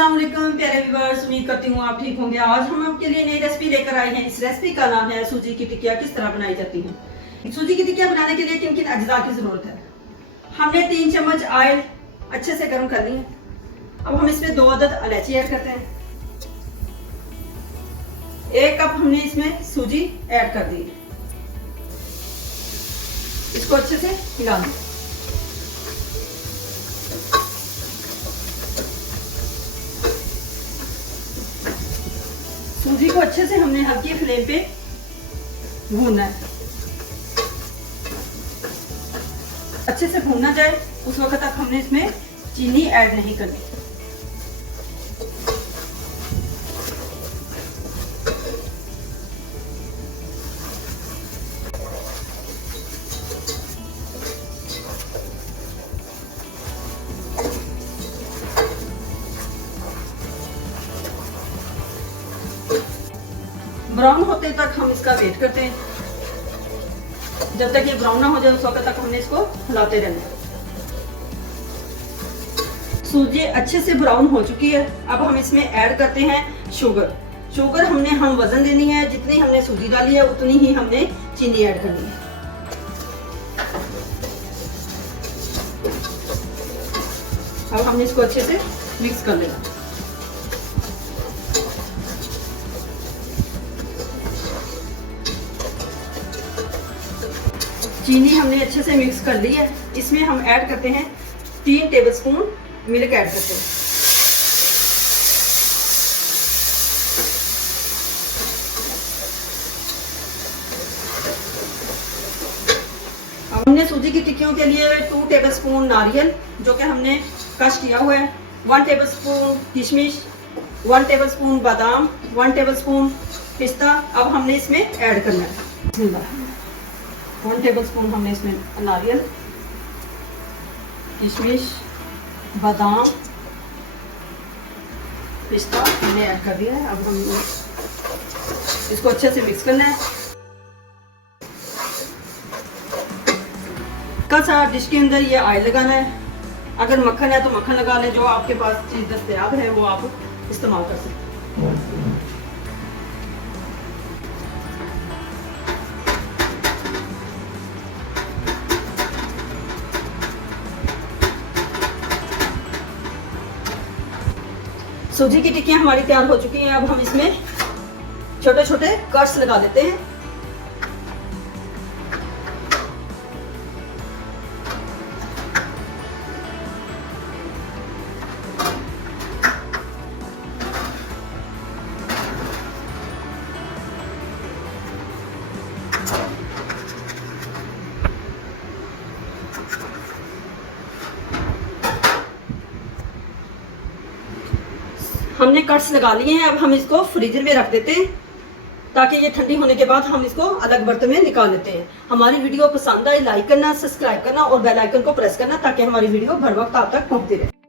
अस्सलाम वालेकुम प्यारे व्यूअर्स, उम्मीद करती हूँ आप ठीक होंगे। आज हम आपके लिए नई रेसिपी लेकर आए हैं। इस रेसिपी का नाम है सूजी की टिक्कियाँ किस तरह बनाई जाती हैं। सूजी की टिक्कियाँ बनाने के लिए किन किन अज्जा की जरूरत है। हमने 3 चम्मच ऑयल अच्छे से गर्म कर ली है। अब हम इसमें 2 अदद इलायची ऐड करते हैं। 1 कप हमने इसमें सूजी ऐड कर दी। इसको अच्छे से मिला दें। सूजी को अच्छे से हमने हल्की फ्लेम पे भूनना है। अच्छे से भूनना जाए उस वक्त तक हमने इसमें चीनी ऐड नहीं करनी। ब्राउन होते तक हम इसका वेट करते हैं। जब तक ये ब्राउन ना हो जाए उस वक्त तक हमने इसको हिलाते रहना है। सूजी अच्छे से ब्राउन हो चुकी है। अब हम इसमें ऐड करते हैं शुगर। शुगर हमने हम वजन देनी है, जितनी हमने सूजी डाली है उतनी ही हमने चीनी ऐड करनी है। अब हमने इसको अच्छे से मिक्स कर लेना। चीनी हमने अच्छे से मिक्स कर ली है। इसमें हम ऐड करते हैं 3 टेबलस्पून मिल्क ऐड करते हैं। हमने सूजी की टिक्कियों के लिए 2 टेबलस्पून नारियल जो कि हमने क्रश किया हुआ है, 1 टेबलस्पून किशमिश, 1 टेबलस्पून बादाम, 1 टेबलस्पून पिस्ता अब हमने इसमें ऐड करना है। 1 टेबलस्पून हमने इसमें नारियल, किशमिश, बादाम, पिस्ता हमने ऐड कर दिया है। अब हम इसको अच्छे से मिक्स करना है। हल्का सा डिश के अंदर ये ऑयल लगाना है। अगर मक्खन है तो मक्खन लगा लें, जो आपके पास चीज़ दस्तयाब है वो आप इस्तेमाल कर सकते हैं। सूजी की टिक्कियाँ हमारी तैयार हो चुकी हैं। अब हम इसमें छोटे छोटे कट्स लगा देते हैं। हमने कट्स लगा लिए हैं। अब हम इसको फ्रीजर में रख देते हैं ताकि ये ठंडी होने के बाद हम इसको अलग बर्तन में निकाल लेते हैं। हमारी वीडियो पसंद आए लाइक करना, सब्सक्राइब करना और बेल आइकन को प्रेस करना ताकि हमारी वीडियो हर वक्त आप तक पहुंचती रहे।